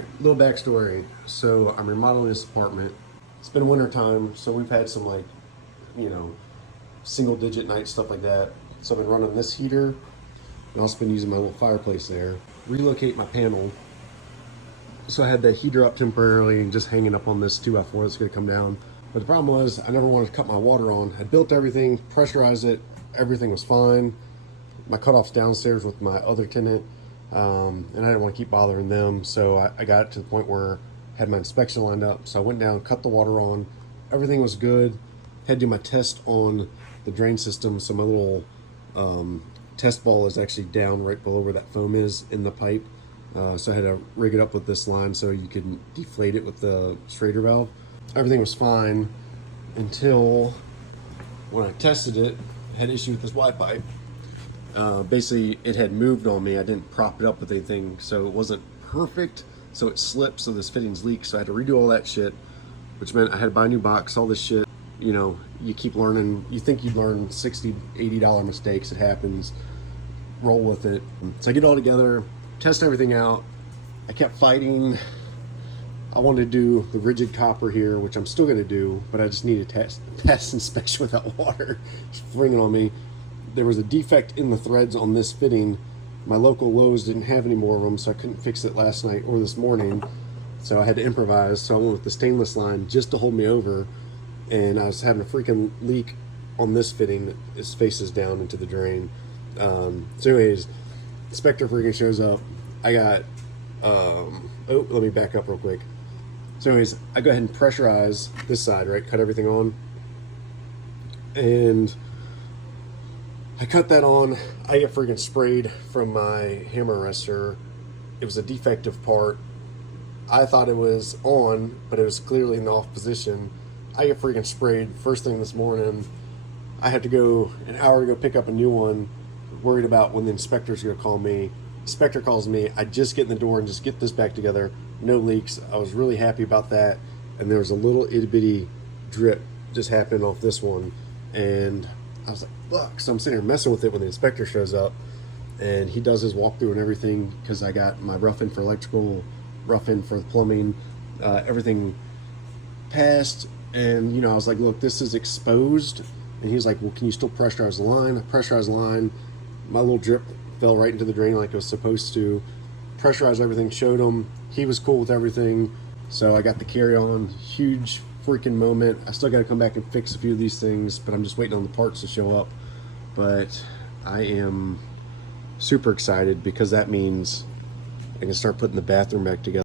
Alright, little backstory. So I'm remodeling this apartment. It's been winter time, so we've had some like, single digit nights, stuff like that. So I've been running this heater and also been using my little fireplace there. Relocate my panel. So I had that heater up temporarily and just hanging up on this 2x4 that's gonna come down. But the problem was I never wanted to cut my water on. I built everything, pressurized it, everything was fine. My cutoff's downstairs with my other tenant. And I didn't want to keep bothering them, so I got it to the point where I had my inspection lined up. So I went down, cut the water on, everything was good. Had to do my test on the drain system, so my little test ball is actually down right below where that foam is in the pipe. So I had to rig it up with this line so you could deflate it with the Schrader valve. Everything was fine until when I tested it, I had issue with this Y-pipe. Basically it had moved on me. I didn't prop it up with anything, so it wasn't perfect, so it slipped, so this fittings leaked, so I had to redo all that shit, which meant I had to buy a new box, all this shit. You keep learning. You think you'd learn $60, $80 mistakes. It happens. Roll with it. So I get it all together, test everything out. I kept fighting. I wanted to do the rigid copper here, which I'm still going to do, but I just need a test inspection without water. It's ringing on me. There was a defect in the threads on this fitting. My local Lowe's didn't have any more of them, so I couldn't fix it last night or this morning. So I had to improvise. So I went with the stainless line just to hold me over. And I was having a freaking leak on this fitting. It faces down into the drain. So anyways, inspector freaking shows up. I got, let me back up real quick. So anyways, I go ahead and pressurize this side, right? Cut everything on. And I cut that on. I get freaking sprayed from my hammer arrestor. It was a defective part. I thought it was on, but it was clearly in the off position. I get freaking sprayed first thing this morning. I had to go an hour to go pick up a new one, worried about when the inspector's gonna call me. Inspector calls me. I just get in the door and just get this back together. No leaks. I was really happy about that. And there was a little itty bitty drip just happening off this one. And I was like, fuck. So I'm sitting here messing with it when the inspector shows up, and he does his walkthrough and everything, because I got my rough in for electrical, rough in for plumbing, everything passed. And I was like, look, this is exposed. And he's like, well, can you still pressurize the line? I pressurized the line. My little drip fell right into the drain like it was supposed to. Pressurized everything, showed him. He was cool with everything. So I got the carry on. Huge freaking moment. I still got to come back and fix a few of these things, but I'm just waiting on the parts to show up. But I am super excited, because that means I can start putting the bathroom back together.